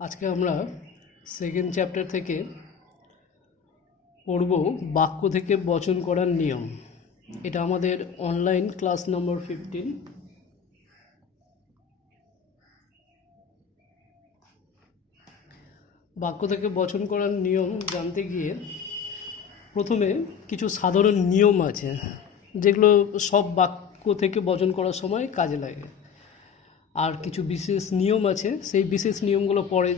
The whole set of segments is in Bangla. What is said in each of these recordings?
আজকে আমরা সেকেন্ড চ্যাপ্টার থেকে পড়ব বাক্য থেকে বচন করার নিয়ম। এটা আমাদের অনলাইন ক্লাস নম্বর 15। বাক্য থেকে বচন করার নিয়ম জানতে গিয়ে প্রথমে কিছু সাধারণ নিয়ম আছে যেগুলো সব বাক্য থেকে বচন করার সময় কাজে লাগে, আর কিছু বিশেষ নিয়ম আছে, সেই বিশেষ নিয়মগুলো পরে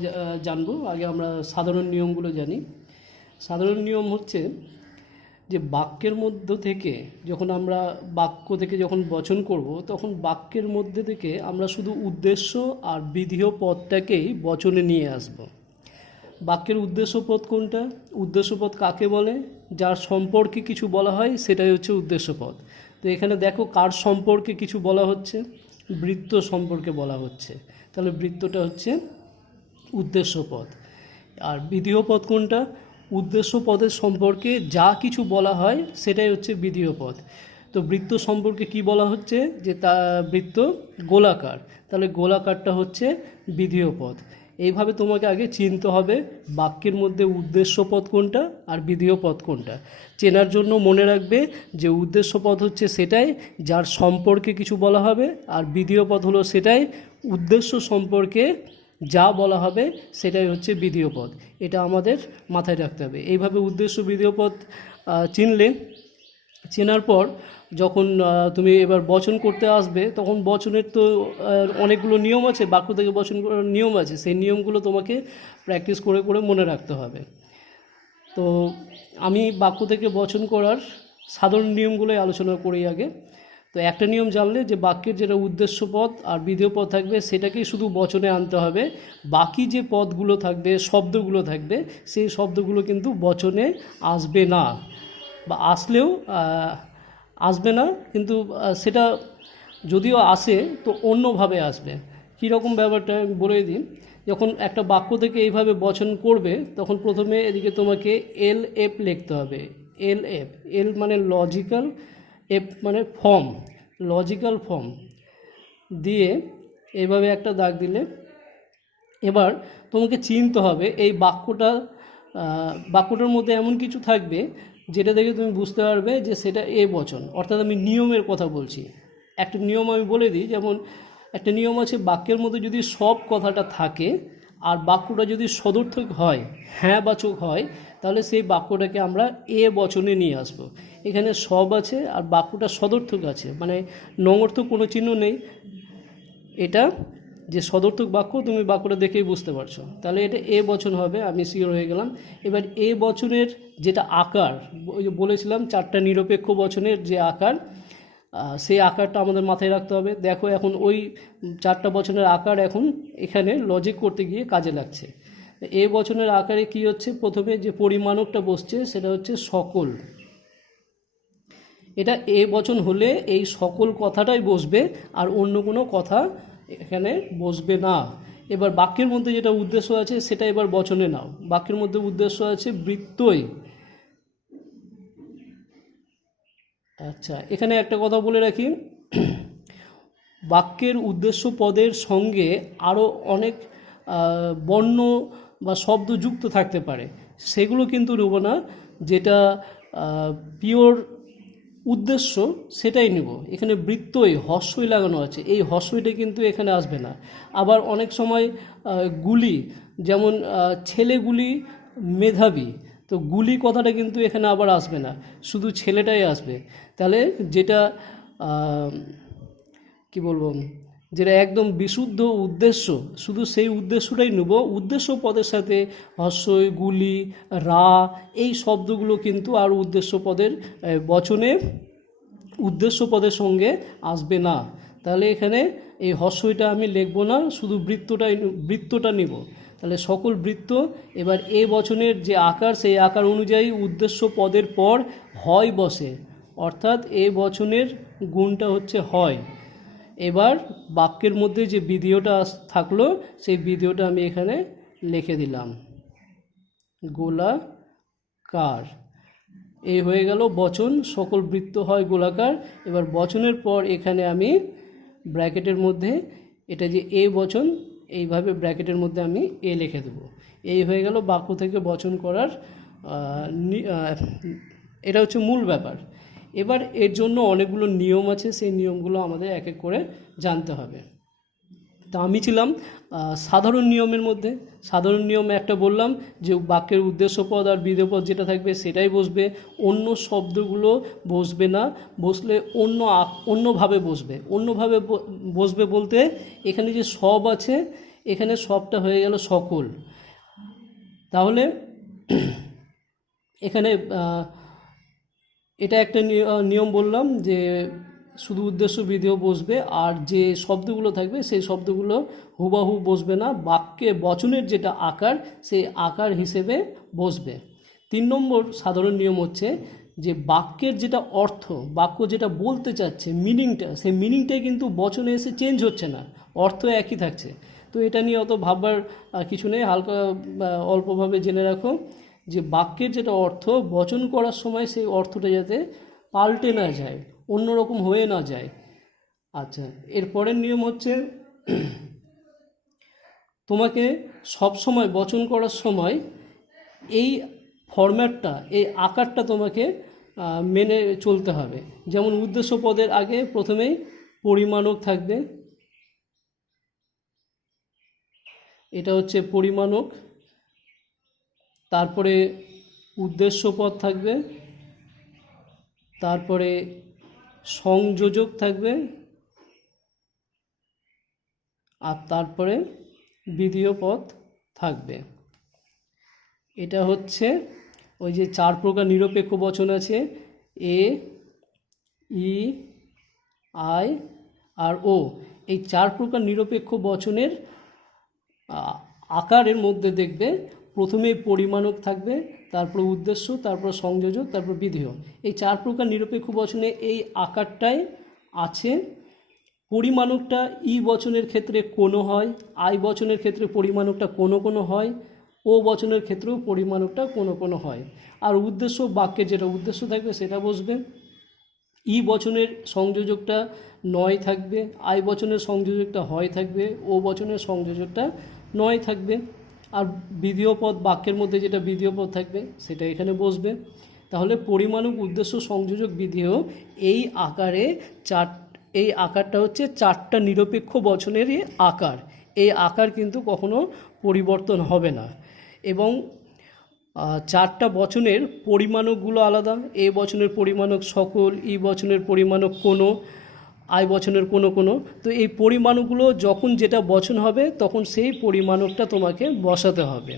জানবো। আগে আমরা সাধারণ নিয়মগুলো জানি। সাধারণ নিয়ম হচ্ছে যে বাক্যের মধ্য থেকে যখন আমরা বাক্য থেকে যখন বচন করব, তখন বাক্যের মধ্যে থেকে আমরা শুধু উদ্দেশ্য আর বিধেয় পদটাকেই বচনে নিয়ে আসব। বাক্যের উদ্দেশ্য পদ কোনটা? উদ্দেশ্য পদ কাকে বলে? যার সম্পর্কে কিছু বলা হয় সেটাই হচ্ছে উদ্দেশ্য পদ। তো এখানে দেখো কার সম্পর্কে কিছু বলা হচ্ছে? বৃত্ত সম্পর্কে বলা হচ্ছে, তাহলে বৃত্তটা হচ্ছে উদ্দেশ্য পদ। আর বিধেয় পদ কোনটা? উদ্দেশ্য পদের সম্পর্কে যা কিছু বলা হয় সেটাই হচ্ছে বিধেয় পদ। তো বৃত্ত সম্পর্কে কি বলা হচ্ছে? যে তা বৃত্ত গোলাকার, তাহলে গোলাকারটা হচ্ছে বিধেয় পদ। এইভাবে তোমাকে আগে চিনতে হবে বাক্যের মধ্যে উদ্দেশ্য পদ কোনটা আর বিধেয় পদ কোনটা। চেনার জন্য মনে রাখবে যে উদ্দেশ্য পদ হচ্ছে সেটাই যার সম্পর্কে কিছু বলা হবে, আর বিধেয় পদ হলো সেটাই উদ্দেশ্য সম্পর্কে যা বলা হবে সেটাই হচ্ছে বিধেয় পদ। এটা আমাদের মাথায় রাখতে হবে। এইভাবে উদ্দেশ্য বিধেয় পদ চিনলে, চেনার পর যখন তুমি এবার বচন করতে আসবে, তখন বচনের তো অনেকগুলো নিয়ম আছে, বাক্য থেকে বচন করার নিয়ম আছে, সেই নিয়মগুলো তোমাকে প্র্যাকটিস করে করে মনে রাখতে হবে। তো আমি বাক্য থেকে বচন করার সাধারণ নিয়মগুলোই আলোচনা করি আগে। তো একটা নিয়ম জানলে যে বাক্যের যেটা উদ্দেশ্য পদ আর বিধেয় পদ থাকবে সেটাকেই শুধু বচনে আনতে হবে, বাকি যে পদগুলো থাকবে, শব্দগুলো থাকবে, সেই শব্দগুলো কিন্তু বচনে আসবে না, বা আসলেও আসবে না, কিন্তু সেটা যদিও আসে তো অন্যভাবে আসবে। কীরকম ব্যাপারটা আমি বলে দিই। যখন একটা বাক্য থেকে এইভাবে বচন করবে, তখন প্রথমে এদিকে তোমাকে LF লিখতে হবে। LF, এল মানে লজিক্যাল, এফ মানে ফর্ম, লজিক্যাল ফর্ম দিয়ে এইভাবে একটা দাগ দিলে এবার তোমাকে চিনতে হবে এই বাক্যটার মধ্যে এমন কিছু থাকবে যেটা দেখে তুমি বুঝতে পারবে যে সেটা এ বচন। অর্থাৎ আমি নিয়মের কথা বলছি। একটা নিয়ম আমি বলে দিই, যেমন একটা নিয়ম আছে, বাক্যের মধ্যে যদি সব কথাটা থাকে আর বাক্যটা যদি সদর্থক হয়, হ্যাঁ বাচক হয়, তাহলে সেই বাক্যটাকে আমরা এ বচনে নিয়ে আসব। এখানে সব আছে আর বাক্যটা সদর্থক আছে, মানে নঙর্থক কোনো চিহ্ন নেই। এটা যে সদর্থক বাক্য, তুমি বাক্যটা দেখেই বুঝতে পারছো, তাহলে এটা এ বচন হবে, আমি শিওর হয়ে গেলাম। এবার এ বচনের যেটা আকার, ওই যে বলেছিলাম চারটা নিরপেক্ষ বচনের যে আকার, সেই আকারটা আমাদের মাথায় রাখতে হবে। দেখো এখন ওই চারটা বচনের আকার এখন এখানে লজিক করতে গিয়ে কাজে লাগছে। এ বচনের আকারে কি হচ্ছে? প্রথমে যে পরিমাণকটা বসছে সেটা হচ্ছে সকল। এটা এ বচন হলে এই সকল কথাটাই বসবে, আর অন্য কোনো কথা এখানে বসবে না। এবার বাক্যের মধ্যে যেটা উদ্দেশ্য আছে সেটা এবার বচনে নাও। বাক্যের মধ্যে উদ্দেশ্য আছে বৃত্তই। আচ্ছা, এখানে একটা কথা বলে রাখি, বাক্যের উদ্দেশ্য পদের সঙ্গে আরও অনেক বর্ণ বা শব্দ যুক্ত থাকতে পারে, সেগুলো কিন্তু নেব না। যেটা পিওর উদ্দেশ্য সেটাই নেব। এখানে বৃত্তই, হস্যই লাগানো আছে, এই হস্যইটা কিন্তু এখানে আসবে না। আবার অনেক সময় গুলি, যেমন ছেলেগুলি মেধাবী, তো গুলি কথাটা কিন্তু এখানে আবার আসবে না, শুধু ছেলেটাই আসবে। তাহলে যেটা কি বলবো, যেটা একদম বিশুদ্ধ উদ্দেশ্য, শুধু সেই উদ্দেশ্যটাই নেব। উদ্দেশ্য পদের সাথে হস্যই, গুলি, রা, এই শব্দগুলো কিন্তু আর উদ্দেশ্য পদের বচনে উদ্দেশ্য পদের সঙ্গে আসবে না। তাহলে এখানে এই হস্যইটা আমি লিখব না, শুধু বৃত্তটা নিব। তাহলে সকল বৃত্ত। এবার এ বচনের যে আকার, সেই আকার অনুযায়ী উদ্দেশ্য পদের পর হয় বসে, অর্থাৎ এ বচনের গুণটা হচ্ছে হয়। এবার বাক্যের মধ্যে যে বিধেয়টা থাকলো সেই বিধেয়টা আমি এখানে লিখে দিলাম, গোলাকার। এই হয়ে গেল বচন, সকল বৃত্ত হয় গোলাকার। এবার বচনের পর এখানে আমি ব্র্যাকেটের মধ্যে এটা যে এ বচন, এইভাবে ব্র্যাকেটের মধ্যে আমি এ লিখে দেবো। এই হয়ে গেল বাক্য থেকে বচন করার এটা হচ্ছে মূল ব্যাপার। এবার এর জন্য অনেকগুলো নিয়ম আছে, সেই নিয়মগুলো আমাদের এক এক করে জানতে হবে। তা আমি ছিলাম সাধারণ নিয়মের মধ্যে। সাধারণ নিয়ম একটা বললাম যে বাক্যের উদ্দেশ্যপদ আর বিধেয়পদ যেটা থাকবে সেটাই বসবে, অন্য শব্দগুলো বসবে না, বসলে অন্যভাবে বসবে। অন্যভাবে বসবে বলতে এখানে যে সব আছে, এখানে সবটা হয়ে গেল সকল। তাহলে এখানে এটা একটা নিয়ম বললাম যে শুধু উদ্দেশ্য বিধেয় বসবে, আর যে শব্দগুলো থাকবে সেই শব্দগুলো হুবাহু বসবে না, বাক্যে বচনের যেটা আকার সেই আকার হিসেবে বসবে। 3 নম্বর সাধারণ নিয়ম হচ্ছে যে বাক্যের যেটা অর্থ, বাক্য যেটা বলতে চাচ্ছে মিনিংটা, সেই মিনিংটাই কিন্তু বচনে এসে চেঞ্জ হচ্ছে না, অর্থ একই থাকছে। তো এটা নিয়ে অত ভাববার কিছু নেই, হালকা অল্পভাবে জেনে রাখো যে বাক্যের যেটা অর্থ বচন করার সময় সেই অর্থটা যাতে পাল্টে না যায়, অন্যরকম হয়ে না যায়। আচ্ছা, এরপরের নিয়ম হচ্ছে তোমাকে সব সময় বচন করার সময় এই ফরম্যাটটা, এই আকারটা তোমাকে মেনে চলতে হবে। যেমন উদ্দেশ্য পদের আগে প্রথমেই পরিমাণক থাকবে, এটা হচ্ছে পরিমাণক। তারপরে উদ্দেশ্য পদ থাকবে, তারপরে সংযোজক থাকবে, আর তারপরে বিধেয় পদ থাকবে। এটা হচ্ছে ওই যে 4 প্রকার নিরপেক্ষ বচন আছে, এ, ই, আই আর ও। এই 4 প্রকার নিরপেক্ষ বচনের আকারের মধ্যে দেখবে প্রথমে পরিমাণক থাকবে, তারপর উদ্দেশ্য, তারপর সংযোজক, তারপর বিধেয়। এই 4 প্রকার নিরপেক্ষ বচনে এই আকারটাই আছে। পরিমাণকটা ই বচনের ক্ষেত্রে কোনো হয়, আই বচনের ক্ষেত্রে পরিমাণকটা কোনো হয়, ও বচনের ক্ষেত্রেও পরিমাণকটা কোনো হয়। আর উদ্দেশ্য, বাক্যের যেটা উদ্দেশ্য থাকবে সেটা বসবে। ই বচনের সংযোজকটা নয় থাকবে, আই বচনের সংযোজকটা হয় থাকবে, ও বচনের সংযোজকটা নয় থাকবে। আর বিধেয় পদ, বাক্যের মধ্যে যেটা বিধেয় পদ থাকবে সেটা এখানে বসবে। তাহলে পরিমাণক, উদ্দেশ্য, সংযোজক, বিধেয় এই আকারে এই আকারটা হচ্ছে 4টা নিরপেক্ষ বচনেরই আকার। এই আকার কিন্তু কখনো পরিবর্তন হবে না। এবং 4টা বচনের পরিমাণকগুলো আলাদা। এ বচনের পরিমাণক সকল, ই বচনের পরিমাণক কোনো, আই বচনের কোনো। তো এই পরিমাণকগুলো যখন যেটা বচন হবে তখন সেই পরিমাণকটা তোমাকে বসাতে হবে।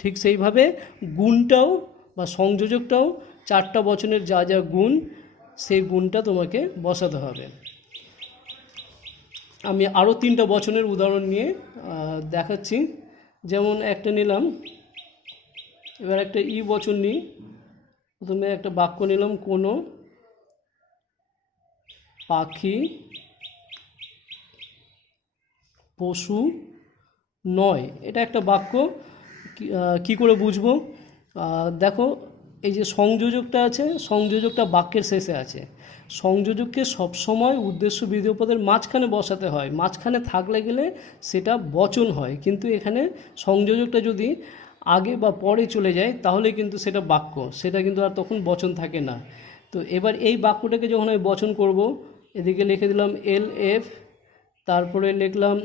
ঠিক সেইভাবে গুণটাও বা সংযোজকটাও 4টা বচনের যা যা গুণ, সেই গুণটা তোমাকে বসাতে হবে। আমি আরও 3টা বচনের উদাহরণ নিয়ে দেখাচ্ছি। যেমন একটা নিলাম, এবার একটা ই বচন নিই। প্রথমে একটা বাক্য নিলাম, কোনো পাখি পশু নয়। এটা একটা বাক্য। কি করে বুঝবো? দেখো, এই যে সংযোজকটা আছে, সংযোজকটা বাক্যের শেষে আছে। সংযোজককে সবসময় উদ্দেশ্য বিধেয় পদের মাঝখানে বসাতে হয়, মাঝখানে থাকলে গেলে সেটা বচন হয়। কিন্তু এখানে সংযোজকটা যদি আগে বা পরে চলে যায় তাহলে কিন্তু সেটা বাক্য, সেটা কিন্তু আর তখন বচন থাকে না। তো এবার এই বাক্যটাকে যখন আমি বচন করব, এদিকে লিখে দিলাম LF, তারপরে লিখলাম,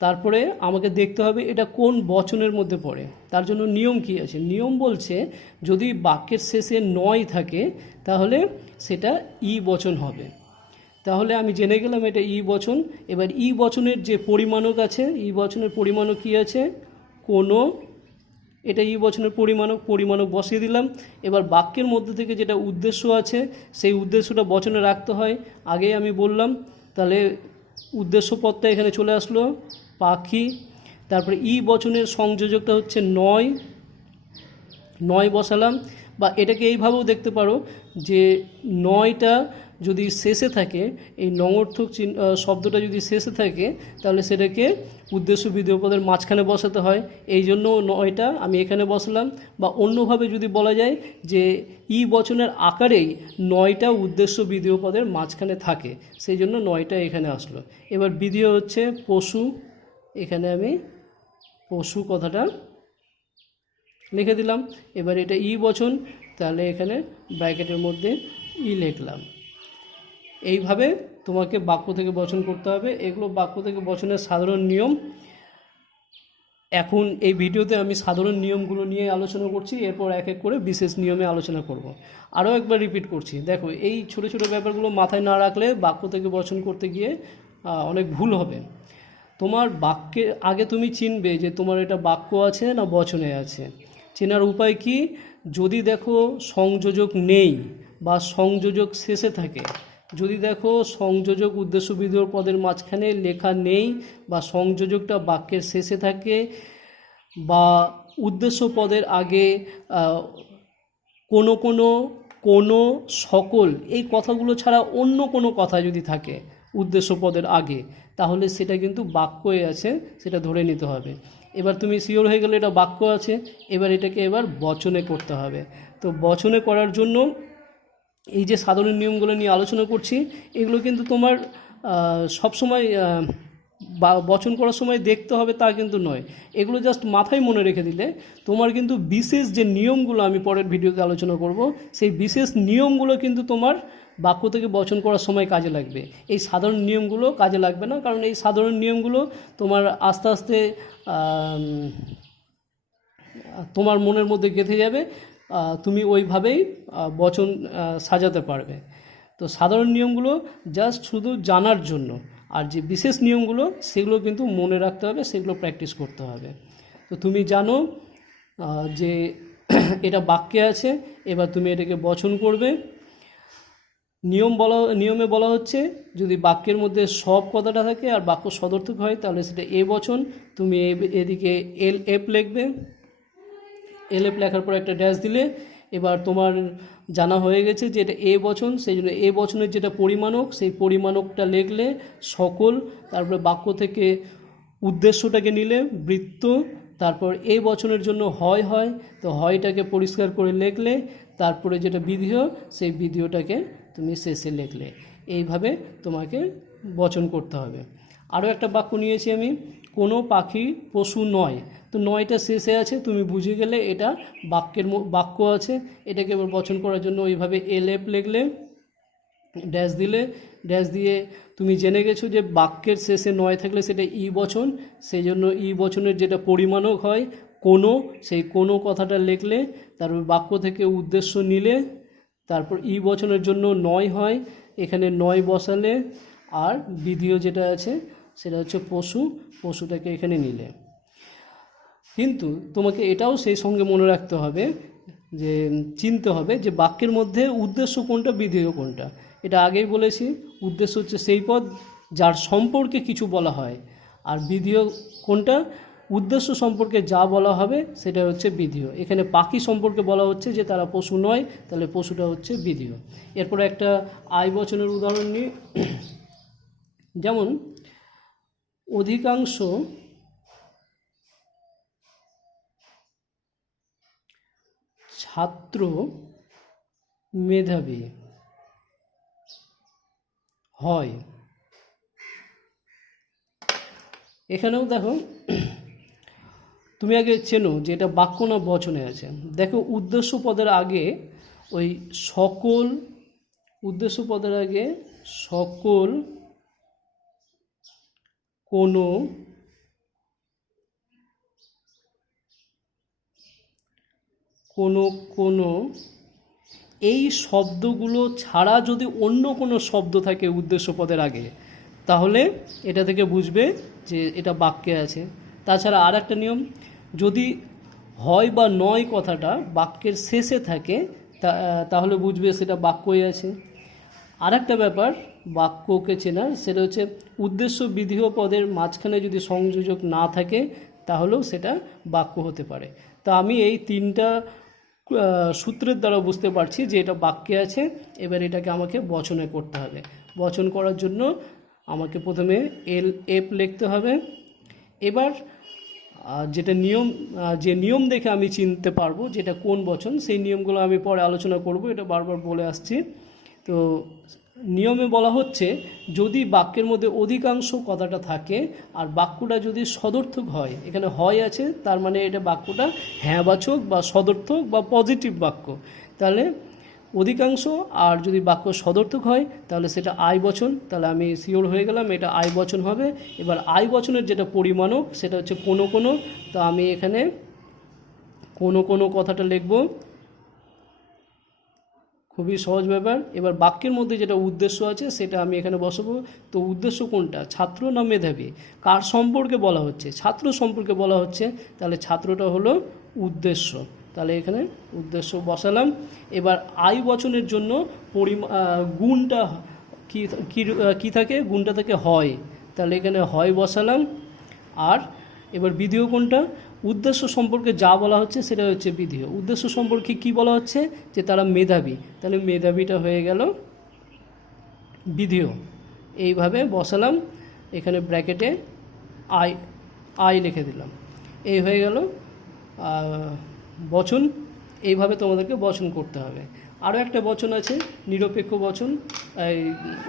তারপরে আমাকে দেখতে হবে এটা কোন বচনের মধ্যে পড়ে। তার জন্য নিয়ম কি আছে? নিয়ম বলছে যদি বাক্যের শেষে নয় থাকে তাহলে সেটা ই বচন হবে। তাহলে আমি জেনে গেলাম এটা ই বচন। এবার ই বচনের যে পরিমাণক আছে, ই বচনের পরিমাণক কি আছে? কোনো। এটা ই বচনের পরিমাণক বসিয়ে দিলাম। এবার বাক্যের মধ্যে থেকে যেটা উদ্দেশ্য আছে সেই উদ্দেশ্যটা বচনে রাখতে হয়, আগেই আমি বললাম। তাহলে উদ্দেশ্য পদটা এখানে চলে আসলো, পাখি। তারপরে ই বচনের সংযোজকটা হচ্ছে নয় বসালাম। বা এটাকে এইভাবেও দেখতে পারো যে নয়টা যদি শেষে থাকে, এই নঙর্থক শব্দটা যদি শেষে থাকে তাহলে সেটাকে উদ্দেশ্য বিধেয় পদের মাঝখানে বসাতে হয়, এই জন্য নয়টা আমি এখানে বসালাম। বা অন্যভাবে যদি বলা যায় যে ই বচনের আকারেই 9টা উদ্দেশ্য বিধেয় পদের মাঝখানে থাকে, সেই জন্য 9টা এখানে আসলো। এবার বিধেয় হচ্ছে পশু, এখানে আমি পশু কথাটা লিখে দিলাম। এবার এটা ই বচন, তাহলে এখানে ব্র্যাকেটের মধ্যে ই লিখলাম। এইভাবে তোমাকে বাক্য থেকে বচন করতে হবে। এগুলো বাক্য থেকে বচনের সাধারণ নিয়ম। এখন এই ভিডিওতে আমি সাধারণ নিয়মগুলো নিয়ে আলোচনা করছি, এরপর এক এক করে বিশেষ নিয়মে আলোচনা করব। আরও একবার রিপিট করছি, দেখো এই ছোটো ছোটো ব্যাপারগুলো মাথায় না রাখলে বাক্য থেকে বচন করতে গিয়ে অনেক ভুল হবে। তোমার বাক্যে আগে তুমি চিনবে যে তোমার এটা বাক্য আছে না বচনে আছে। চেনার উপায় কি? যদি দেখো সংযোজক নেই বা সংযোজক শেষে থাকে, যদি দেখো সংযোজক উদ্দেশ্য বিধেয় পদের মাঝখানে লেখা নেই বা সংযোজকটা বাক্যের শেষে থাকে বা উদ্দেশ্য পদের আগে কোনো সকল এই কথাগুলো ছাড়া অন্য কোনো কথা যদি থাকে উদ্দেশ্য পদের আগে, তাহলে সেটা কিন্তু বাক্যই আছে, সেটা ধরে নিতে হবে। এবার তুমি শিওর হয়ে গেলে এটা বাক্য আছে, এবার এটাকে এবার বচনে করতে হবে। তো বচনে করার জন্য এই যে সাধারণ নিয়মগুলো নিয়ে আলোচনা করছি, এগুলো কিন্তু তোমার সবসময় বচন করার সময় দেখতে হবে তা কিন্তু নয়। এগুলো জাস্ট মাথায় মনে রেখে দিলে তোমার কিন্তু বিশেষ যে নিয়মগুলো আমি পরের ভিডিওতে আলোচনা করব, সেই বিশেষ নিয়মগুলো কিন্তু তোমার বাক্য থেকে বচন করার সময় কাজে লাগবে। এই সাধারণ নিয়মগুলো কাজে লাগবে না, কারণ এই সাধারণ নিয়মগুলো তোমার আস্তে আস্তে তোমার মনের মধ্যে গেঁথে যাবে, তুমি ওইভাবেই বচন সাজাতে পারবে। তো সাধারণ নিয়মগুলো জাস্ট শুধু জানার জন্য, আর যে বিশেষ নিয়মগুলো সেগুলো কিন্তু মনে রাখতে হবে, সেগুলো প্র্যাকটিস করতে হবে। তো তুমি জানো যে এটা বাক্যে আছে, এবার তুমি এটাকে বচন করবে। নিয়মে বলা হচ্ছে যদি বাক্যের মধ্যে সব কথাটা থাকে আর বাক্য সদর্থক হয় তাহলে সেটা এ বচন। তুমি এদিকে এল এফ লিখবে, এল এফ লেখার পর একটা ড্যাশ দিলে এবার তোমার জানা হয়ে গেছে যে এটা এ বচন, সেই জন্য এ বচনের যেটা পরিমাণক সেই পরিমাণকটা লিখলে সকল, তারপরে বাক্য থেকে উদ্দেশ্যটাকে নিলে বৃত্ত, তারপর এ বচনের জন্য হয়, তো হয়টাকে পরিষ্কার করে লিখলে, তারপরে যেটা বিধেয় সেই বিধেয়টাকে তুমি শেষে লিখলে। এইভাবে তোমাকে বচন করতে হবে। আরও একটা বাক্য নিয়েছি আমি, কোনো পাখি পশু নয়। তো নয়টা শেষে আছে, তুমি বুঝে গেলে এটা বাক্য আছে। এটাকে এবার বচন করার জন্য ওইভাবে এল এফ লিখলে, ড্যাশ দিলে, ড্যাশ দিয়ে তুমি জেনে গেছো যে বাক্যের শেষে নয় থাকলে সেটা ই বচন, সেই জন্য ই বচনের যেটা পরিমাণক হয় কোনো, সেই কোনো কথাটা লিখলে, তারপর বাক্য থেকে উদ্দেশ্য নিলে, তারপর ই বচনের জন্য নয় হয়, এখানে নয় বসালে, আর বিধেয় যেটা আছে সেটা হচ্ছে পশুটাকে এখানে নিলে। কিন্তু তোমাকে এটাও সেই সঙ্গে মনে রাখতে হবে যে চিনতে হবে যে বাক্যের মধ্যে উদ্দেশ্য কোনটা বিধেয় কোনটা। এটা আগেই বলেছি, উদ্দেশ্য হচ্ছে সেই পদ যার সম্পর্কে কিছু বলা হয়, আর বিধেয় কোনটা, উদ্দেশ্য সম্পর্কে যা বলা হবে সেটা হচ্ছে বিধেয়। এখানে পাখি সম্পর্কে বলা হচ্ছে যে তারা পশু নয়, তাহলে পশুটা হচ্ছে বিধেয়। এরপরে একটা আই বচনের উদাহরণ নিই। যেমন অধিকাংশ ছাত্র মেধাবী হয়। এখানেও দেখো তুমি আগে চেনো যে এটা বাক্য না বচনে আছে। দেখো উদ্দেশ্য পদের আগে ওই সকল, উদ্দেশ্য পদের আগে সকল, কোনো এই শব্দগুলো ছাড়া যদি অন্য কোনো শব্দ থাকে উদ্দেশ্য পদের আগে, তাহলে এটা থেকে বুঝবে যে এটা বাক্যে আছে। তাছাড়া আর একটা নিয়ম, যদি হয় বা নয় কথাটা বাক্যের শেষে থাকে তাহলে বুঝবে সেটা বাক্যই আছে। আর একটা ব্যাপার বাক্যকে চেনার, সেটা হচ্ছে উদ্দেশ্য বিধেয় পদের মাঝখানে যদি সংযোজক না থাকে তাহলেও সেটা বাক্য হতে পারে। তো আমি এই তিনটা সূত্রের দ্বারা বুঝতে পারছি যে এটা বাক্যে আছে। এবার এটাকে আমাকে বচনে করতে হবে। বচন করার জন্য আমাকে প্রথমে এল এফ লিখতে হবে। এবার যেটা নিয়ম দেখে আমি চিনতে পারবো যেটা কোন বচন, সেই নিয়মগুলো আমি পরে আলোচনা করব, এটা বারবার বলে আসছি। তো নিয়মে বলা হচ্ছে যদি বাক্যের মধ্যে অধিকাংশ কথাটা থাকে আর বাক্যটা যদি সদর্থক হয়, এখানে হয় আছে তার মানে এটা বাক্যটা হ্যাঁবাচক বা সদর্থক বা পজিটিভ বাক্য, তাহলে অধিকাংশ, আর যদি বাক্য সদর্থক হয় তাহলে সেটা আই বচন, তাহলে আমি শিওর হয়ে গেলাম এটা আই বচন হবে। এবার আই বচনের যেটা পরিমাণক সেটা হচ্ছে কোনো কোনো, তো আমি এখানে কোনো কোনো কথাটা লিখব, খুবই সহজ ব্যাপার। এবার বাক্যের মধ্যে যেটা উদ্দেশ্য আছে সেটা আমি এখানে বসাবো। তো উদ্দেশ্য কোনটা, ছাত্র না মেধাবী, কার সম্পর্কে বলা হচ্ছে, ছাত্র সম্পর্কে বলা হচ্ছে, তাহলে ছাত্রটা হলো উদ্দেশ্য, তাহলে এখানে উদ্দেশ্য বসালাম। এবার আই বচনের জন্য গুণটা কি থাকে, গুণটা থাকে হয়, তাহলে এখানে হয় বসালাম। আর এবার বিধেয় কোনটা, উদ্দেশ্য সম্পর্কে যা বলা হচ্ছে সেটা হচ্ছে বিধেয়। উদ্দেশ্য সম্পর্কে কি বলা হচ্ছে, যে তারা মেধাবী, তাহলে মেধাবীটা হয়ে গেল বিধেয়। এইভাবে বসালাম, এখানে ব্র্যাকেটে আই আই লিখে দিলাম, এই হয়ে গেল বচন। এইভাবে তোমাদেরকে বচন করতে হবে। আরও একটা বচন আছে নিরপেক্ষ বচন, এই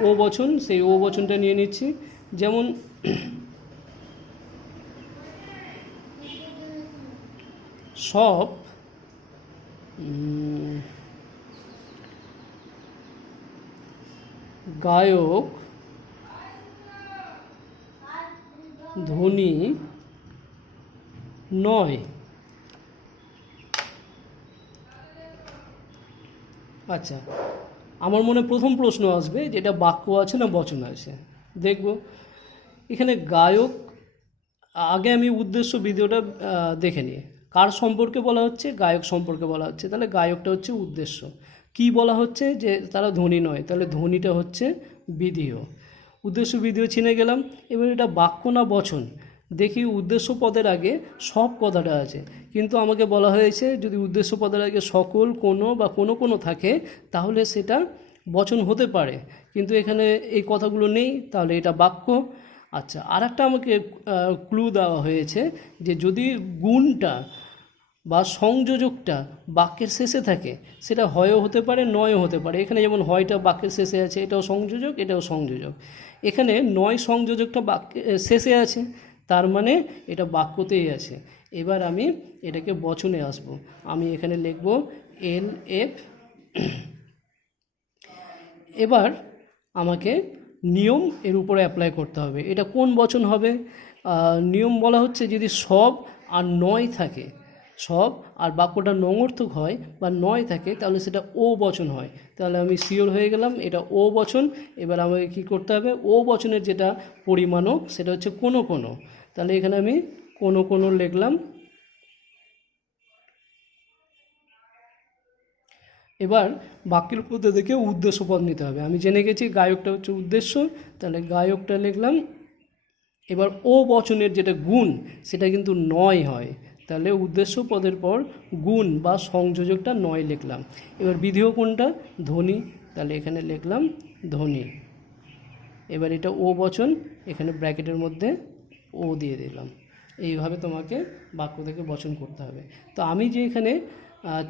ও বচন, সেই ও বচনটা নিয়ে নিচ্ছি। যেমন সব গায়ক ধনী নয়। আচ্ছা, আমার মনে প্রথম প্রশ্ন আসবে যে এটা বাক্য আছে না বচন আছে। দেখব এখানে গায়ক, আগে আমি উদ্দেশ্য ভিডিওটা দেখে নিই। কার সম্পর্কে বলা হচ্ছে, গায়ক সম্পর্কে বলা হচ্ছে, তাহলে গায়কটা হচ্ছে উদ্দেশ্য। কি বলা হচ্ছে, যে তারা ধনী নয়, তাহলে ধনীটা হচ্ছে বিধেয়। উদ্দেশ্য বিধেয় চিনে গেলাম। এবার এটা বাক্য না বচন, দেখি উদ্দেশ্য পদের আগে সব কথাটা আছে, কিন্তু আমাকে বলা হয়েছে যদি উদ্দেশ্য পদের আগে সকল, কোনো বা কোনো কোনো থাকে তাহলে সেটা বচন হতে পারে, কিন্তু এখানে এই কথাগুলো নেই, তাহলে এটা বাক্য। আচ্ছা, আর একটা আমাকে ক্লু দেওয়া হয়েছে যে যদি গুণটা বা সংযোজকটা বাক্যের শেষে থাকে সেটা হয়ও হতে পারে নয়ও হতে পারে। এখানে যেমন হয়টা বাক্যের শেষে আছে, এটাও সংযোজক, এটাও সংযোজক। এখানে নয় সংযোজকটা বাক্যের শেষে আছে, তার মানে এটা বাক্যতেই আছে। এবার আমি এটাকে বচনে আসব, আমি এখানে লিখব এল এফ। এবার আমাকে নিয়ম এর উপরে অ্যাপ্লাই করতে হবে। এটা কোন বচন হবে, নিয়ম বলা হচ্ছে যদি সব আর নয় থাকে, সব আর বাক্যটা নঙর্থক হয় বা নয় থাকে তাহলে সেটা ও বচন হয়, তাহলে আমি শিওর হয়ে গেলাম এটা ও বচন। এবার আমাকে কী করতে হবে, ও বচনের যেটা পরিমাণক সেটা হচ্ছে কোনো কোনো, তাহলে এখানে আমি কোনো কোনো লিখলাম। এবার বাক্যের মধ্যে থেকে উদ্দেশ্য পদ নিতে হবে। আমি জেনে গেছি গায়কটা হচ্ছে উদ্দেশ্য, তাহলে গায়কটা লিখলাম। এবার ও বচনের যেটা গুণ সেটা কিন্তু নয় হয়, তাহলে উদ্দেশ্য পদের পর গুণ বা সংযোজকটা নয় লিখলাম। এবার বিধেয় কোনটা, ধ্বনি, তাহলে এখানে লিখলাম ধ্বনি। এবার এটা ও বচন, এখানে ব্র্যাকেটের মধ্যে ও দিয়ে দিলাম। এইভাবে তোমাকে বাক্য থেকে বচন করতে হবে। তো আমি যে এখানে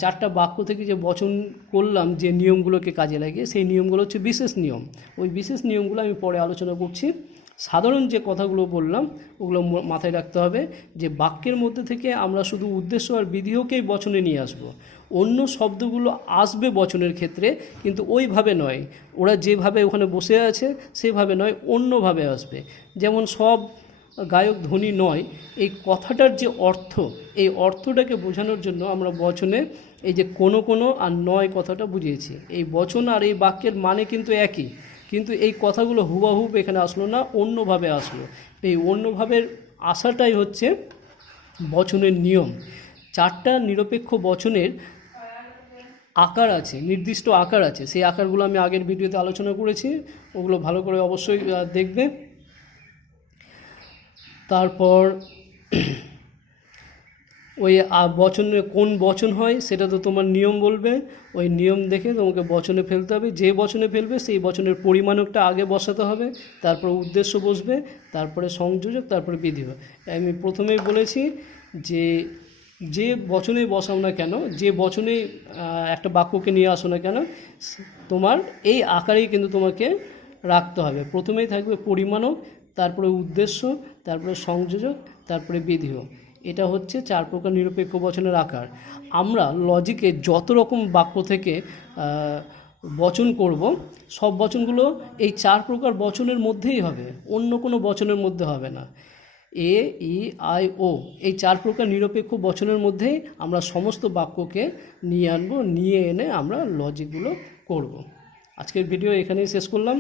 চারটা বাক্য থেকে যে বচন করলাম, যে নিয়মগুলোকে কাজে লাগিয়ে, সেই নিয়মগুলো হচ্ছে বিশেষ নিয়ম। ওই বিশেষ নিয়মগুলো আমি পরে আলোচনা করছি। সাধারণ যে কথাগুলো বললাম ওগুলো মাথায় রাখতে হবে, যে বাক্যের মধ্যে থেকে আমরা শুধু উদ্দেশ্য আর বিধেয়কেই বচনে নিয়ে আসব। অন্য শব্দগুলো আসবে বচনের ক্ষেত্রে, কিন্তু ওইভাবে নয়, ওরা যেভাবে ওখানে বসে আছে সেভাবে নয়, অন্যভাবে আসবে। যেমন সব গায়ক ধনী নয়, এই কথাটার যে অর্থ, এই অর্থটাকে বোঝানোর জন্য আমরা বচনে এই যে কোনো কোনো আর নয় কথাটা বুঝিয়েছি। এই বচন আর এই বাক্যের মানে কিন্তু একই, কিন্তু এই কথাগুলো হুবহুব এখানে আসলো না, অন্যভাবে আসলো। এই অন্যভাবের আসাটাই হচ্ছে বচনের নিয়ম। চারটা নিরপেক্ষ বচনের আকার আছে, নির্দিষ্ট আকার আছে, সেই আকারগুলো আমি আগের ভিডিওতে আলোচনা করেছি, ওগুলো ভালো করে অবশ্যই দেখবে। তারপর ওই বচনে কোন বচন হয় সেটা তো তোমার নিয়ম বলবে, ওই নিয়ম দেখে তোমাকে বচনে ফেলতে হবে। যে বচনে ফেলবে সেই বচনের পরিমাণকটা আগে বসাতে হবে, তারপর উদ্দেশ্য বসবে, তারপরে সংযোজক, তারপরে বিধেয়। আমি প্রথমেই বলেছি যে যে বচনেই বসাও না কেন, যে বচনেই একটা বাক্যকে নিয়ে আসো না কেন, তোমার এই আকারেই কিন্তু তোমাকে রাখতে হবে। প্রথমেই থাকবে পরিমাণক, তারপরে উদ্দেশ্য, তারপরে সংযোজক, তারপরে বিধেয়। এটা হচ্ছে 4 প্রকার নিরপেক্ষ বচনের আকার। আমরা লজিকে যত রকম বাক্য থেকে বচন করব, সব বচনগুলো এই 4 প্রকার বচনের মধ্যেই হবে, অন্য কোনো বচনের মধ্যে হবে না। এ, ই, আই, ও, এই 4 প্রকার নিরপেক্ষ বচনের মধ্যেই আমরা সমস্ত বাক্যকে নিয়ে আনবো, নিয়ে এনে আমরা লজিকগুলো করব। আজকের ভিডিও এখানেই শেষ করলাম।